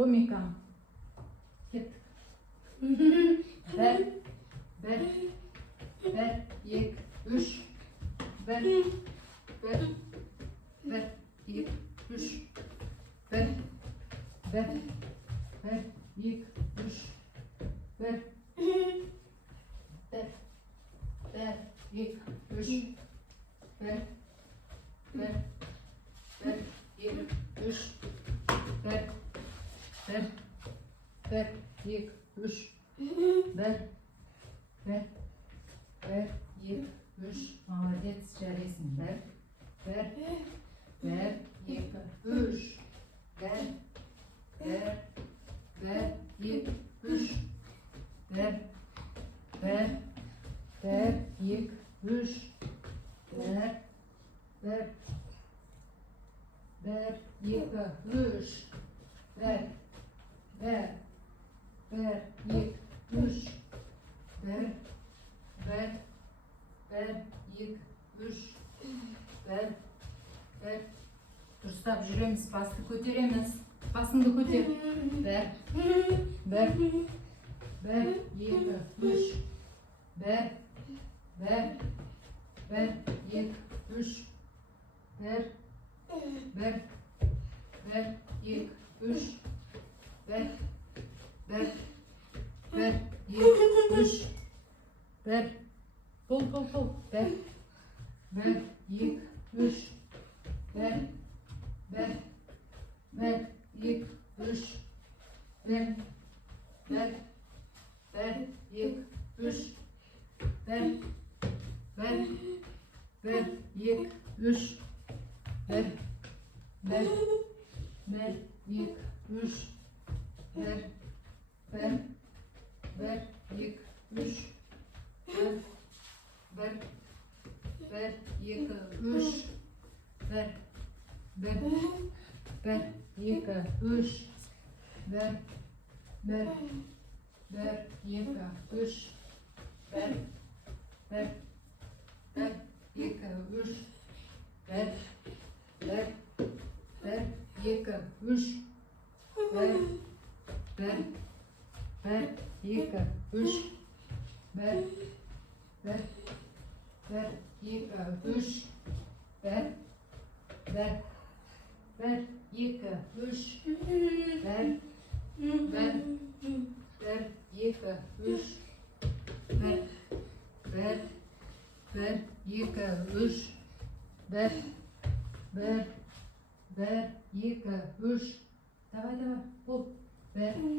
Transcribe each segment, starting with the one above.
Томикам. Кеттік. Бір, екі, үш. Бір, екі, үш. Бір, екі, үш. Бір, екі, үш. Бір, екі, үш. Бір, екі, үш. Екі, үш. Молодец, жарайсың. Бір, екі, үш. Бір, екі, үш. Бір, екі, үш. Екі, үш. Екі, үш. Екі, үш. Дұрыстап жүреміз, басты көтереміз. Басыңды көтер. Бір, екі, үш. Бір, екі, үш. Бір, екі, үш. Екі, үш. Пол. Бір, екі, үш. Екі, үш. Екі, үш. Екі, үш. Екі, үш. Екі, үш. Екі, үш. Екі, үш. Екі, үш. Екі, үш. Екі, үш. Екі, үш. Екі, үш. Екі, үш. Екі, үш. Екі, үш. Екі, үш. Давай, пол. Екі,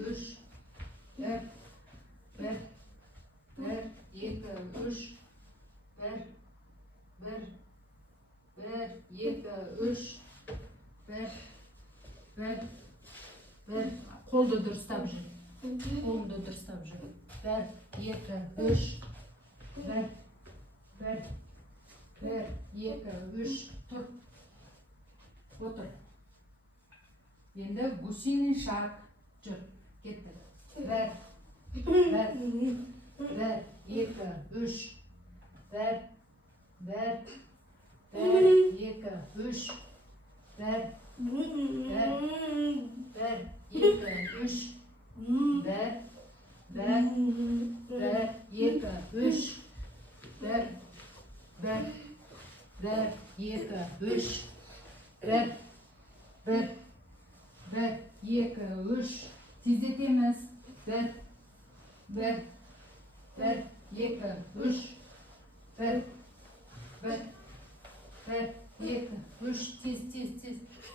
үш. Екі, үш. Екі, үш. Қолды дұрыстап жүр. Бір, екі, үш. Екі, үш. Тұр. Отыр. Енді гусиный шаг. Жүр. Кеттік. Бір, екі, үш. Бір, екі, үш. Бір, екі, үш. Бір, екі, үш. Екі, үш. Екі, үш. Тездетеміз. Бір, екі, үш. Екі, үш. Тез.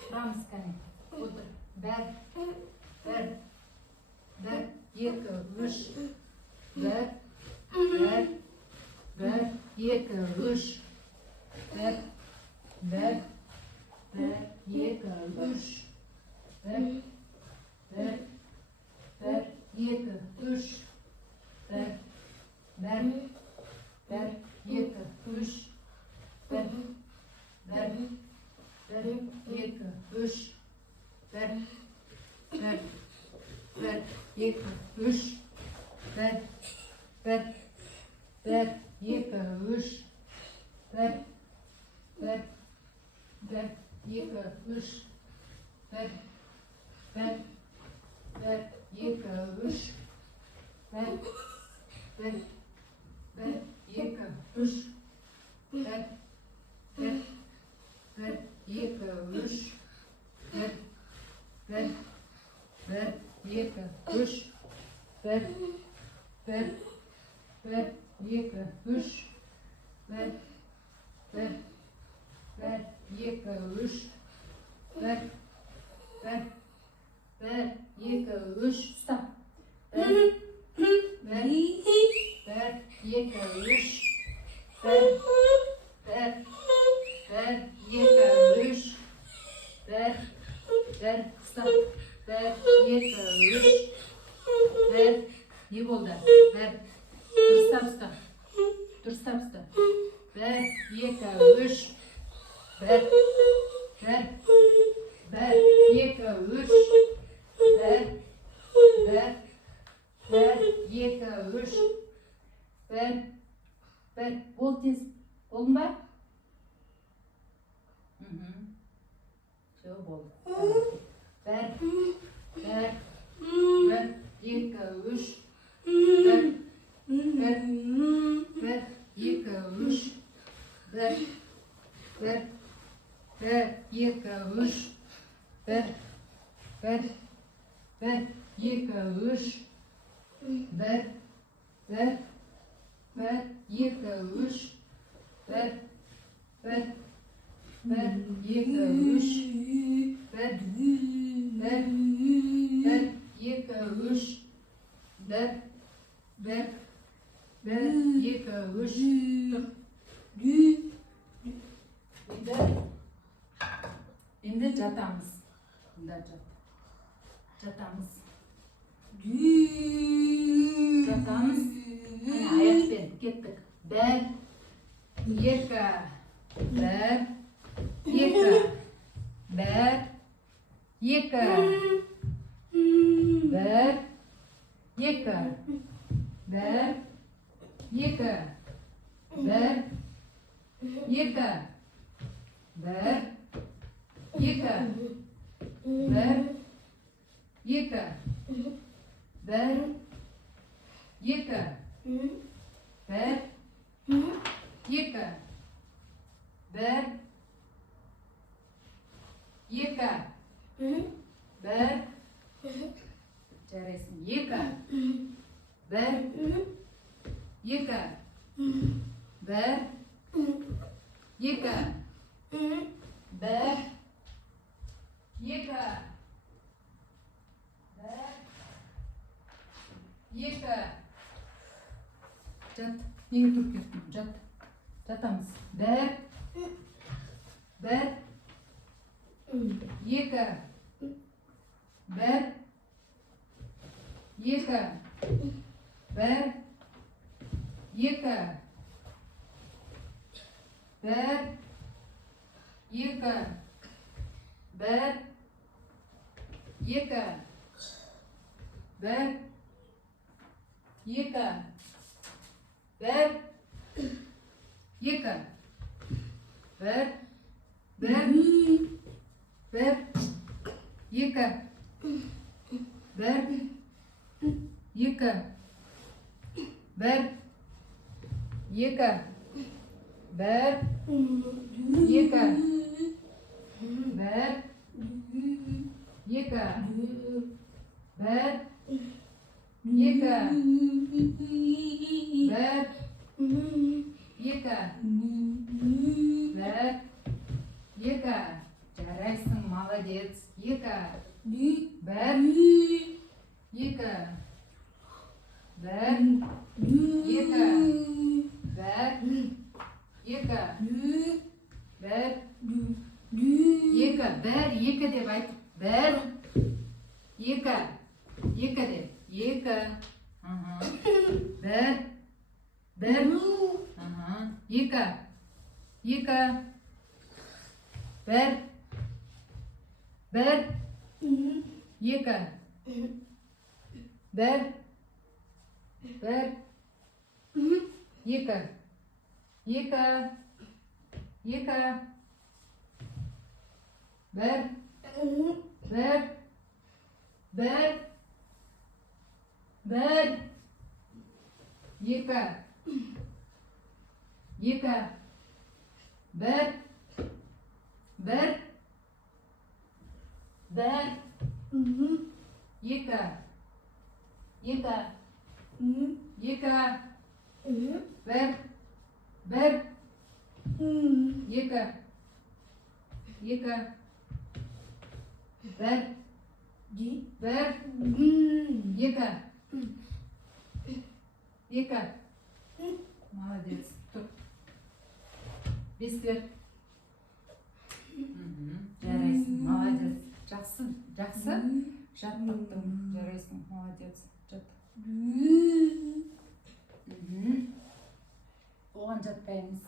Тұрамыз кәне. Отыр. Бір, екі, үш. Бір, екі, үш. Бір, екі, үш. Екі, үш. Екі, үш. Екі, үш. Екі, үш. Екі, үш. 2, 3, 1, 1, 1, 2, 3, 1, 1, 1, 2, 3, 1, 1, 1, 2, 3, 1, 1, 1, 2, 3, 1, 1, 1, 2, 3, 1, 1, 1, 2, 3, 1, 1, 1, 2, 3, stop. 1, 1, 1, 2, 3, 1, 1, 1, 2, 3, 1, 1, stop. 1, 2, 3, 1, ne oldu? 1, dұрыстап ұста. 1, 2, 3, 1, 1, 1, 2, 3, 1, 1, 1, 2, 3, 1, 1, бол тез, болдың ба? Все, болды. 1, 1, 1, 2, 3, 1, 1, 1, 2, 3, 1, 1, 1, 2, 3, 1, 1, 1, 2, 3, 1, 1, 1, 2, 3, 1, 1, 1, 2, 3, 1, 1, 1, 2, 3, 1, 1, 1, 2, 3, Şimdi жатамыз. Жатамыз. Жатамыз. Аяқпен кеттік. 1, 2, 1, 2, 1, 2, 1, 2, 1, 2, 1, 2, 1, 2, 1, 2, 1, 2, 1, 2, 1, 2, 1, жарайсың. 2, 1, 2, 1, 2, 1, 2, 1, 2, жат. Неге тұрып кеттің? Жат. Жатамыз. 1, 1, 2, 1, 2, 1, 2, 1, 2, 1, 2, 1, 2, 1, 2, 1, 1, 1, 2, 1, 2, 1, 2, 1, 2, 1, 2, 1, 2, жарайсың, молодец. 2, 1, 2, 1, 2, 1, 2, 1, 2 деп айт. 1, 2, 2 деп. 2, 1, 1, 2, 2, 1, 1, 2, 1, 1, 2, 2, 2, Bir. Bir. Bir. Bir. Екі. Екі. Bir. Bir. Bir. Екі. Екі. Екі. Bir. Bir. Екі. Екі. Bir. Bir. Екі. Екі. Молодец. Тұр. Бес бер. Жарайсың. Молодец. Жақсы. Жақсы. Жаттықтың. Жарайсың. Молодец. Жат. Оған жатпаймыз.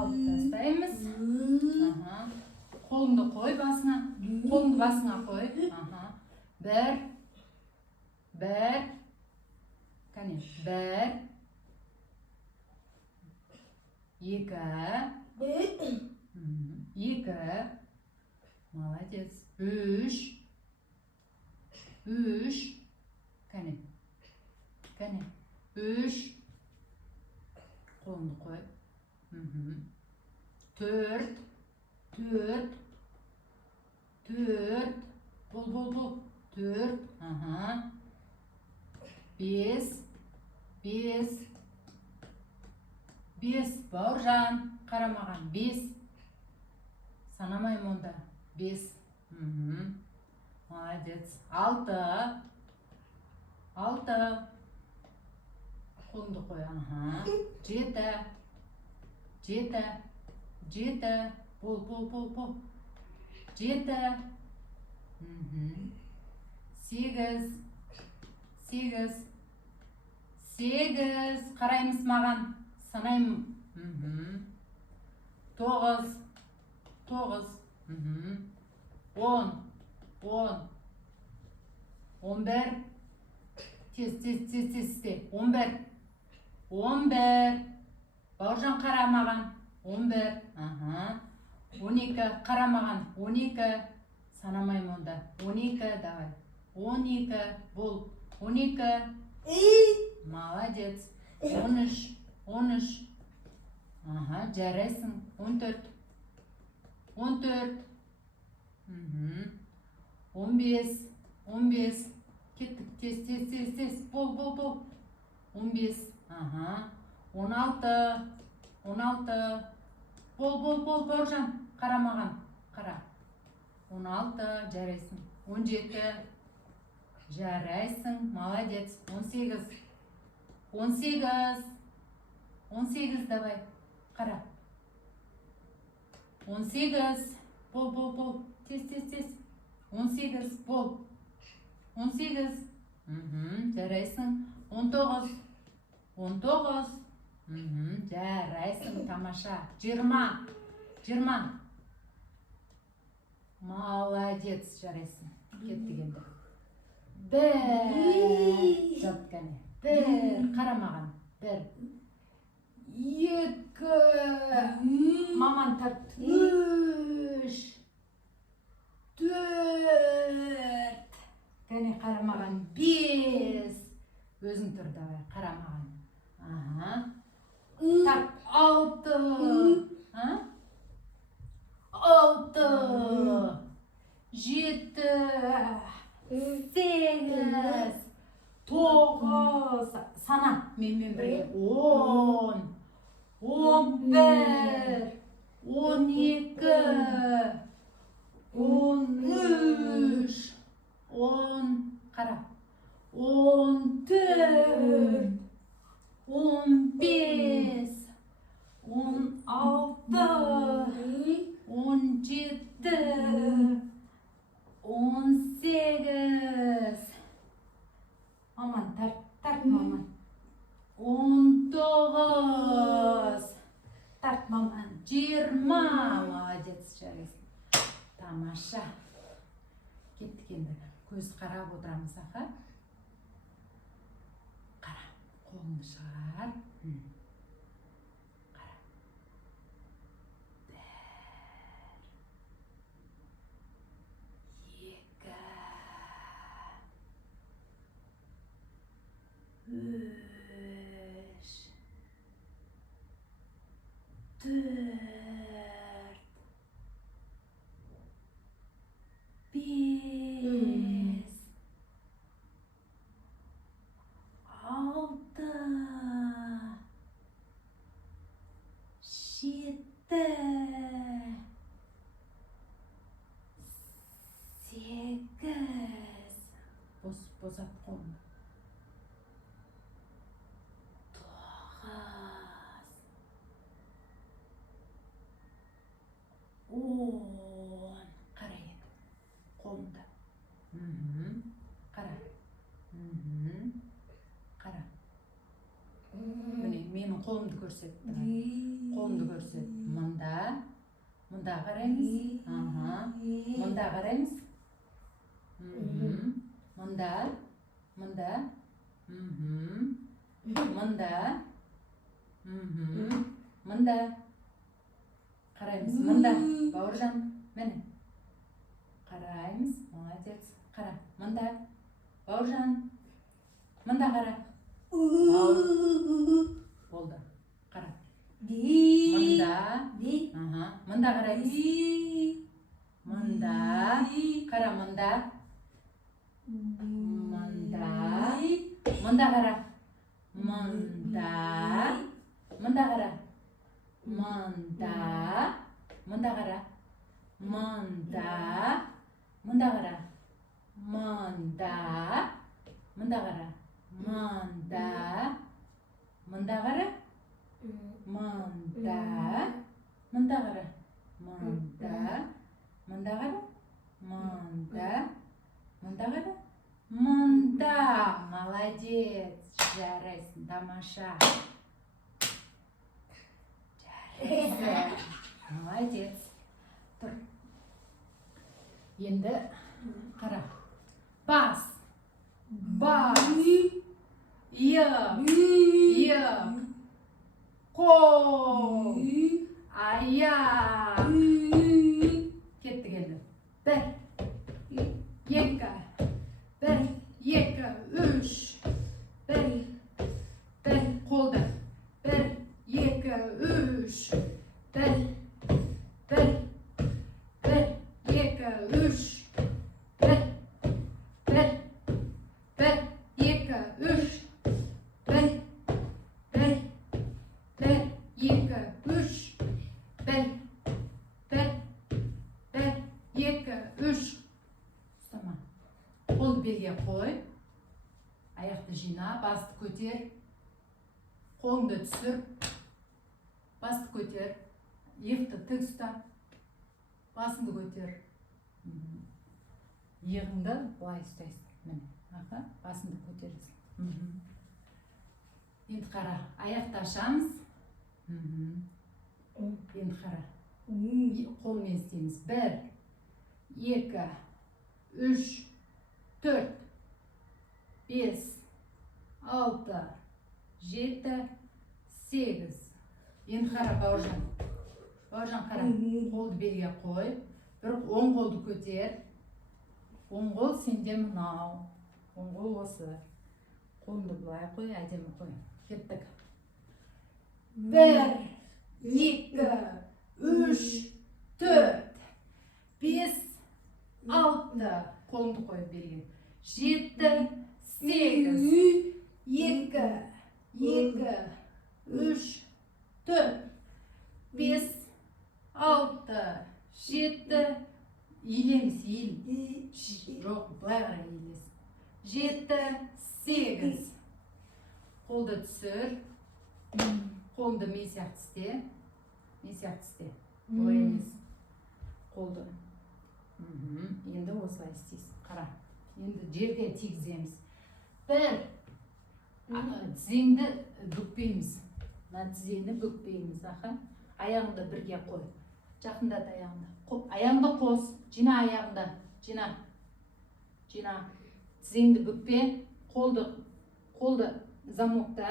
Алып тастаймыз. Қолыңды қой басына. Қолыңды басына қой. Бір. Бір. Кәне. Бір. Екі. Екі. Молодец. Үш. Үш. Кәне. Кәне. Үш. Қолыңды қой. Төрт. Төрт. Төрт. Бол. Төрт. Бес. Бес. Бес. Бауыржан. Қарамаған. Бес. Санамайым онда. Бес. Молодец. Алты. Алты. Қолыңды қой. Жеті. Жеті. Жеті. Бол. Жеті. Сегіз. Сегіз. Сегіз. Қараймыз маған. Санаймын. Тоғыз. Тоғыз. Он. Он. 11. Тез. 11. 11. Бауыржан қарамаған. 11. 12. Қарамаған. 12. Санамайым онда. 12. Давай. 12. Бол. 12. Молодец. 13. 13. Жарайсың. 14. 14. 15. 15. Кеттік. Тез. Бол. 15. 16. 16. Бол. Бауыржан. Қарамаған. Қара. 16. Жарайсың. 17. Жарайсың. Молодец. 18. 18. 18. Давай. Қара. 18. Бол. Тез. 18. Бол. 18. Жарайсың. 19. 19. Жарайсың. Тамаша. 20. 20. Молодец. Жарайсың. Кеттік енді. Бір. Жат кәне. Бір. Қарамаған. Бір. Екі. Маман тарт. Үш. Төрт. Кәне қарамаған. Бес. Өзің тұр давай. Қарамаған. Тарт. Алты. Алты. Жеті. Сегіз. Тоғыз. Сана. Менімен бірге. 10. 11. 12. 13. 10. Қара. 14. 15. 16. 17. 18. Маман, тарт маман. 19. Тарт маман. 20. Молодец, жарайсың. Тамаша. Кеттік енді. Көз қарап отырамыз, аха. Қара. Қолыңды шығар. Қара. Бір. Қолыңды. 9 10 қара енді қолыңды. Қара. Қара. Міне менің қолымды көрсетті. Қолымды көрсет. Мұнда қараймыз. Мұнда қараймыз. Мұнда. Мұнда. Мұнда. Қараймыз. Мұнда. Бауыржан. Міне. Қараймыз. Молодец. Қара. Мұнда. Бауыржан. Мұнда қара. Болды. Қара. Мұнда. Мұнда қараймыз. Мұнда. Қара мұнда. Мұнда. Мұнда қара. Мұнда. Мұнда қара. Мұнда. Мұнда қара. Мұнда. Мұнда қара. Мұнда. Мұнда қара. Мұнда. Мұнда қара. Мұнда. Мұнда қара. Мұнда. Мұнда қара. Мұнда. Мұнда қара. Мұнда. Молодец. Жарайсың. Тамаша. Жарайсың. Молодец. Тұр. Енді қара. Бас. Бас. Иық. Қол. Аяқ. Кеттік енді. 1 2 1 2 3 1 қолды. 1 2 3 1 1 2 3 1 1 1 2 3 1 1 1 2 3 1 1 1 2 3 Ұстама. Қолды белге қой. Аяқты жина, басты көтер. Қолыңды түсір. Басты көтер. Иықты тік ұста. Басыңды көтер. Иығыңды былай ұстайсың. Міне. Басыңды көтересің. Енді қара. Аяқты ашамыз. Енді қара. Қолмен істейміз. 1 2 3 4 5 6 7 8 Енді қара Бауыржан. Бауыржан қара. Қолды белге қой. Бір оң қолды көтер. Оң қол сенде мынау. Оң қол осы. Қолыңды былай қой, әдемі қой. Кеттік. 1 2 3 4 5 6 қолыңды қойып берген. 7 8 2 2 3 4 5 6 7 иілеміз, иіл. Жоқ, былай қарай иілесің. 7 8 қолды түсір. Қолыңды мен сияқты істе. Мен сияқты істе. Олай емес. Қолды. Енді осылай істейсің. Қара. Енді жерге тигіземіз. 1 тізеңді бүкпейміз. Тізеңді бүкпейміз. Аяғыңды бірге қой. Жақындат аяғыңды. Аяғыңды қос. Жина аяғыңды. Жина. Тізеңді бүкпе. Қолды замокта.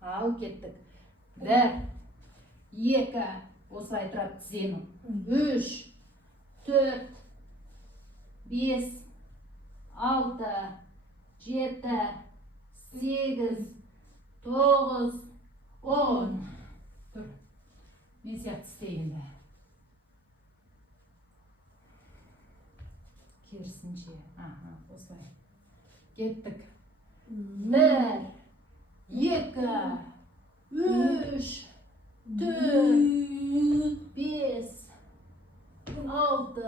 Ал кеттік. 1 2 осылай тұрады тіземі. 3 4 5 6 7 8 9 10 Тұр. Мен сияқты істейінді. Керісінше. Осылай. Кеттік. 1 2 3 4 5 6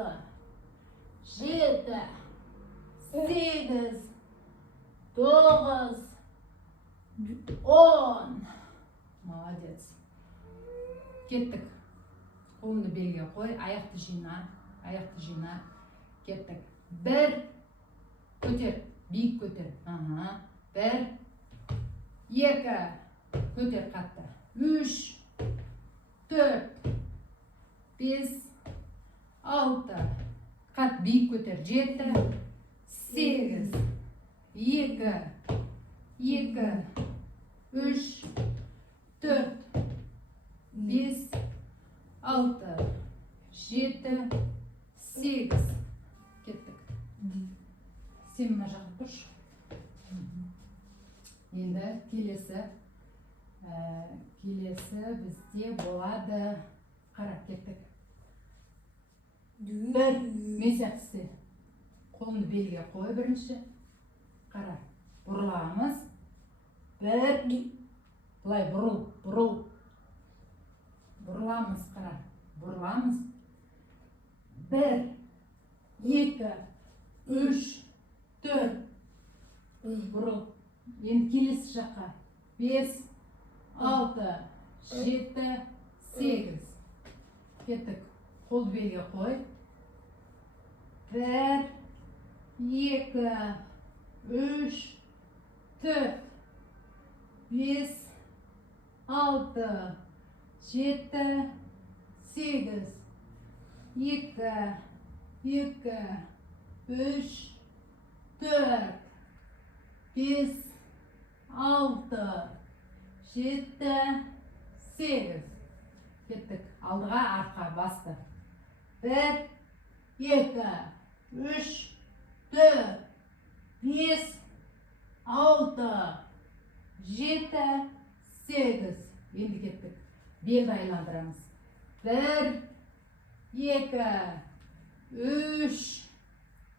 7 8 Қолыңды белге қой, аяқты жина, кеттік. 1, көтер, биік көтер. 1, 2, көтер қатты. 3, 4, 5, 6, қат биік көтер. 7, 8, 2, 3, 4, 5, 6, 7, 8. Кеттік. Сен мына жаққа тұршы. Енді келесі бізде болады. Қарап кеттік. 1, мен сияқты істе. Қолыңды белге қой бірінші. Қара. Бұрыламыз. 1, бұлай бұрыл. Бұрыламыз, қара. Бұрыламыз. 1, 2, 3, 4. Бұрыл. Енді келесі жаққа. 5, 6, 7, 8. Кеттік. Қолды белге қой. 1, 2, 3, 4, 5, 6, 7, 8. 2, 3, 4, 5, 6, 7, 8. Кеттік. Алдыға, артқа басты. 1, 2, 3, 4, 5, 6, 7, 8. Енді кеттік. Белді айландырамыз. 1, 2, 3,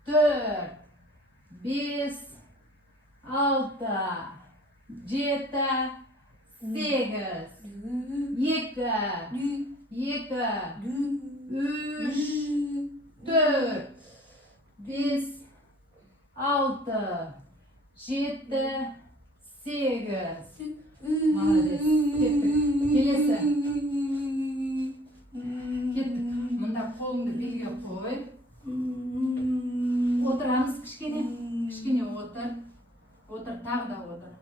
4, 5, 6, 7, 8. 2, 3, 4, 5, 6, 7, 8. Молодец. Кеттік. Келесі. Кеттік. Мұнда қолыңды белге қой. Отырамыз кішкене. Кішкене отыр. Отыр, тағы да отыр.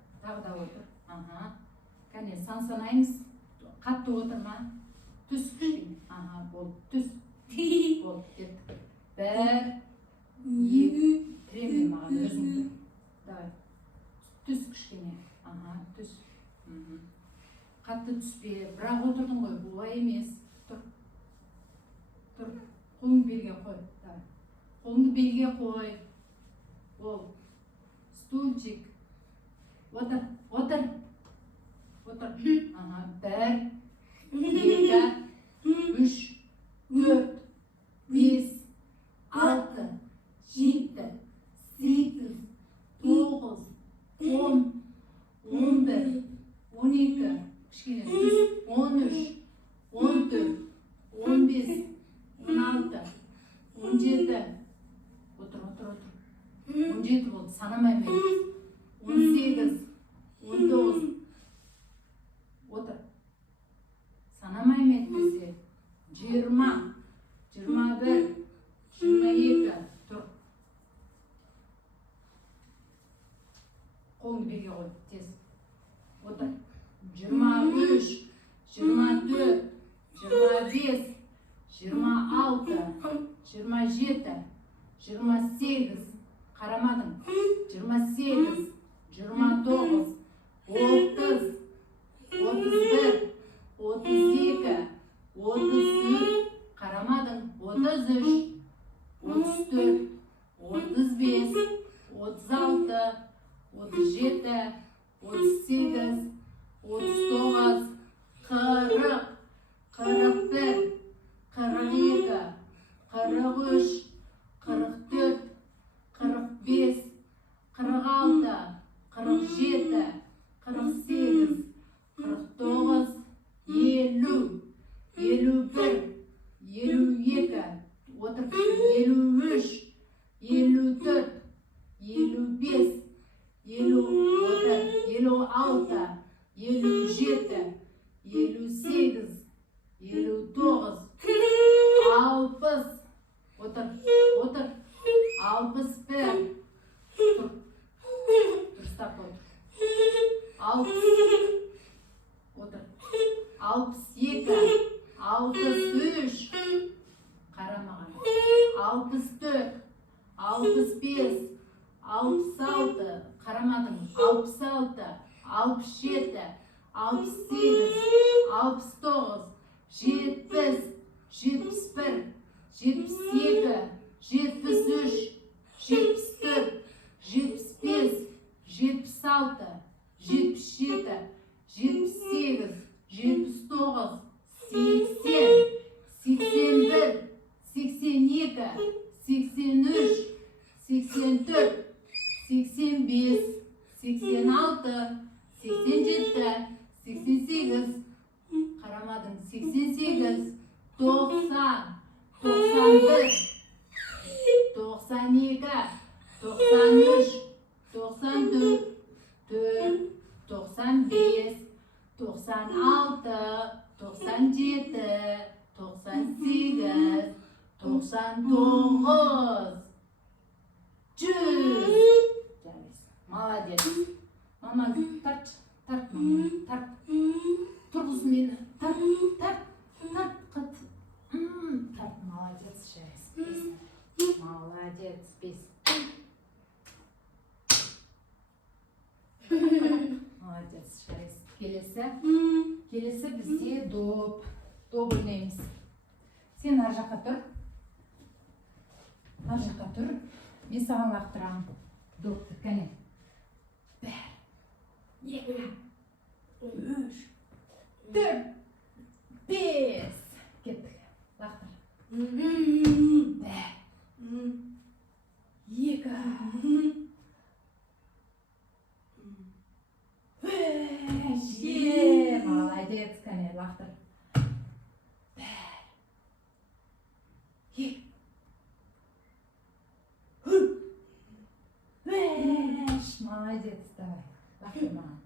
Кәне, санаймыз. Қатты отырма. Түс кішкене. Болды. Түс. Болды. Кеттік. 1, 2, тіреме маған өзіңді. Давай. Түс кішкене. Түс. Қатты түспе. Бірақ отырдың ғой, бұлай емес. Тұр. Қолыңды белге қой. Қолыңды белге қой. Ол. Стульчик. Отыр. 1, 2, 3, 4, 5, 6, 7, 8, 9, 10, 11, 12, кішкене түс, 13, 14, 15, 16, 17, отыр. 17 болды, санамай мен. 18, 19, отыр. Санамай мен десе. 20, 21, 22, тұр. Қолыңды белге қой, тез. Отыр. 23, 24, 25, 26, 27, 28, қарамадың. 28, 29, 30, 31, 32, 33, қарамадың. 33, 34, 35, 36, 37, 38, 39, 40, 41, 42, 43, 44, 45, 46, 47, 48, 49, 50, 51, 52, отыр, 53, 54, 55, 50, отыр, 56, 57, 58, 59, 63. Qaramağın. 64. 65. 66. Qaramadın. 66. 67. 68. 69. 70. 71. 72. 73. 74. 75. 76. 77. 78. 79. 80. 81. 82. 83. 84. 85. 86. 87. 88. Qaramadın. 88. 90. 91. 92. 93. 94. 95. 96. 97. 98. 99. 100. Молодец. Мама, тарт, мама, тарт. Тұрғыз мені. Тарт. Тарт. Молодец, 6. Молодец, 5. Молодец, 6. Келесі бізде доп ойнаймыз. Сен ар жаққа тұр. Мен саған лақтырамын. Допты, кәне. 1, 2, 3, 4, 5. Кеттік. Лақтыр. 1, 2, 3. Молодец, кәне, лақтыр. 1, 2, 5. Молодец, давай. Лақтыр маған.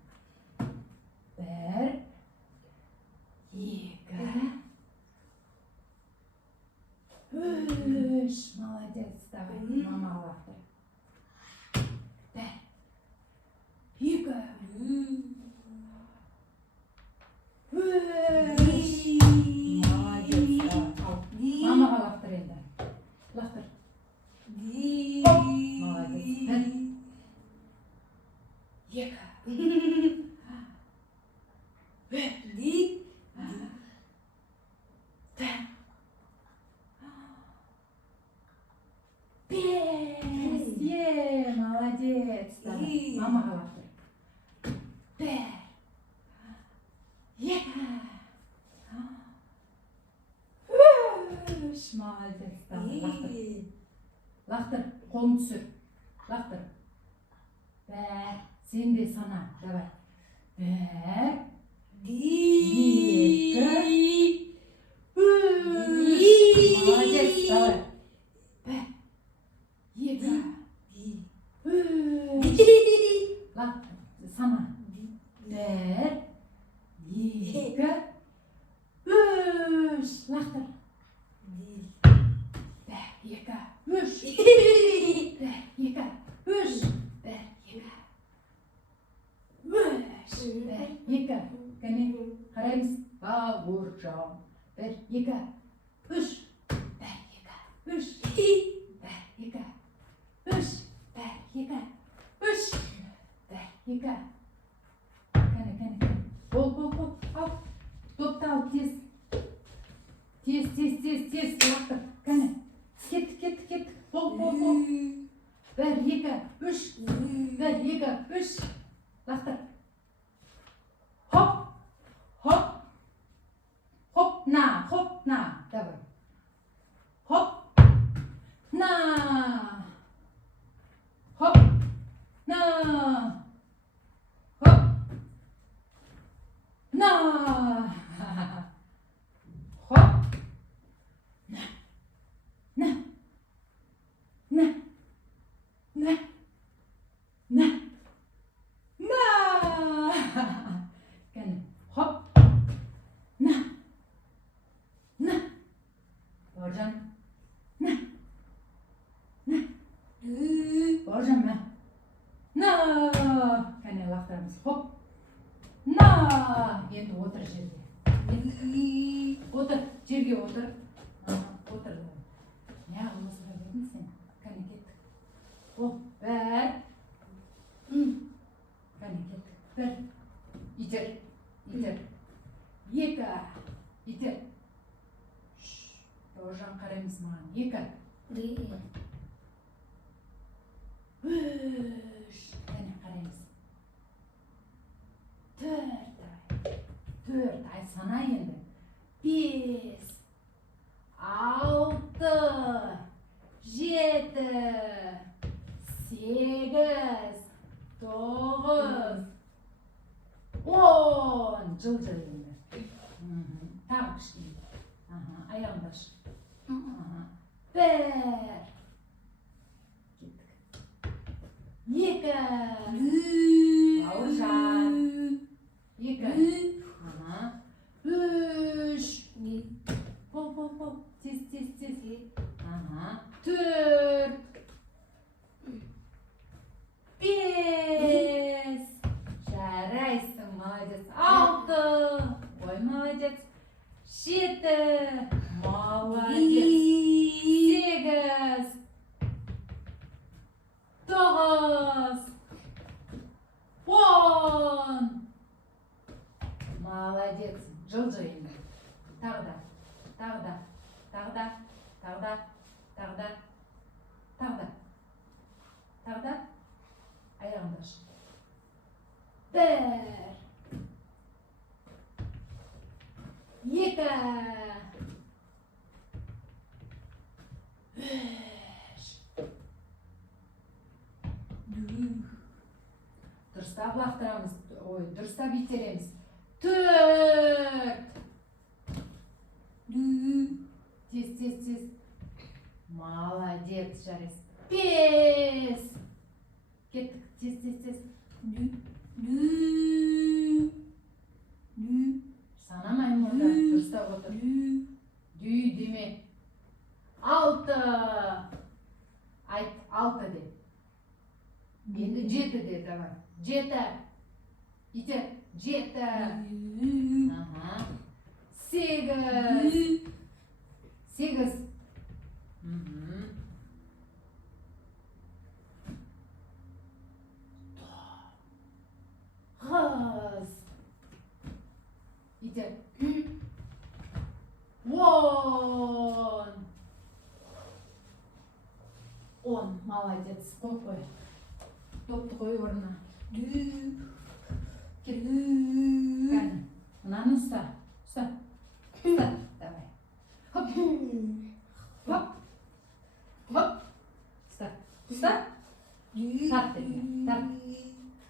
1, 2, 3. Молодец, давай. Мама лақтыр. 1, 2, 3. Молодец, давай. Мамаға лақтыр енді. Лақтыр. Молодец. 1, 2. 5. Молодец. Давай. Мамаға лақтыр. 1, 2, 3. Молодец. Давай. Лақтыр. Қолын түсір. Лақтыр. 1. Сен де сана. Давай. 1, 2, 3. Молодец. Давай. 1, 2, 3. Лақтыр. Сана. 1, 2, 3. Лақтыр. 1, 2, 3. 1, 2, 3. 1, 2. Кәне, қараймыз. Бауыржан. 1, 2, 3. 1, 2, 3. 1, 2, 3. 1, 2, 3. 1, 2. Кәне. Бол. Ал. Допты ал, тез. Тез. Лақтыр. Кәне. Кеттік. Бол. 1, 2, 3. 1, 2, 3. Лақтыр. Хоп, на. Давай. Хоп, на. Хоп, на. Хоп, на. Хоп, на. Кәне, хоп, на. Бауыржан, на. Бауыржан, на. Кәне, лақтырамыз. Хоп, на. Енді отыр жерде. Отыр. жерге отыр. Отыр. Ne yapmasına verdin sen? Kane kettik. Oh, ver. Kane kettik. Ver. İtir. İtir. Yeka. İtir. Şşş. Doğrucan karemiz mağan. Yeka. Hış. Kane karemiz. 4 ay. 4 ay sana endi. 5, 6, 7, 8, 9, 10. Jıl endi. Tag kişneydi. Ayağındaş. 1. Kettik. 2. Bauırcan. 2. 3. Hop. Tez. 4. 5. Жарайсың, молодец. 6. Ой, молодец. 7. Молодец. 8. 9. 10. Молодец. Жылжы енді. Тағы да. Аяғыңды аш. 1. 2. 3. Дұрыстап лақтырамыз. Ой, дұрыстап итереміз. 4. Тез. Молодец, жарайсың. 5. Кеттік. Тез. Санамаймын онда. Дұрыстап отыр. Дүй деме. 6. Айт, 6 де. Енді 7 де, давай. 7. Итер. 7. 8. 8. 9. Итер. 10. 10. Молодец. Қой. Топты қой орнына. Кет. Кәне. Мынаны ұста. Давай. Хоп. Ұста.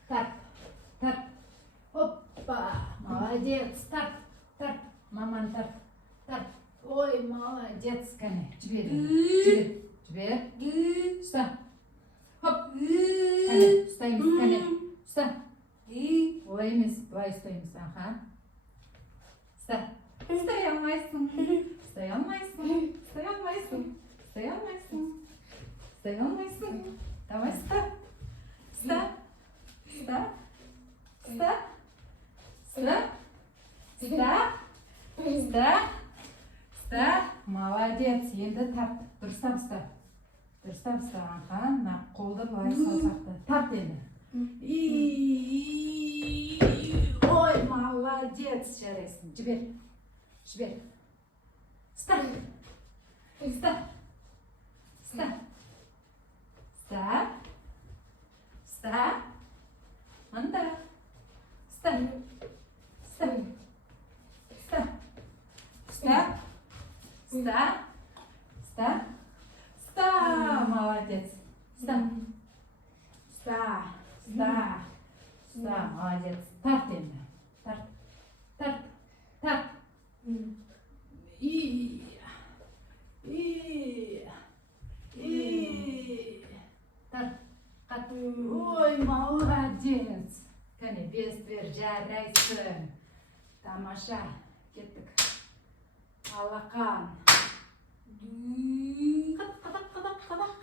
Тарт. Опа. Молодец. Тарт. Маман тарт. Ой, молодец. Кәне. Жібер. Ұста. Хоп. Кәне. Ұстаймыз. Кәне. Ұста. Олай емес. Былай ұстаймыз. Ұста. Ұстай алмайсың. Давай, Ста. Молодец. Енді тарт. Дұрыстап ұста. Қолды былай салсақты. Тарт енді. Ой, молодец. Жарайсың. Жібер. Ста. Анда. Ста. Молодец. Молодец. Тарт енді. Тарт. Тарт. Ой, молодец. Кәне, 5 бер, жарайсың. Тамаша. Кеттік. Алақан. Қадақ.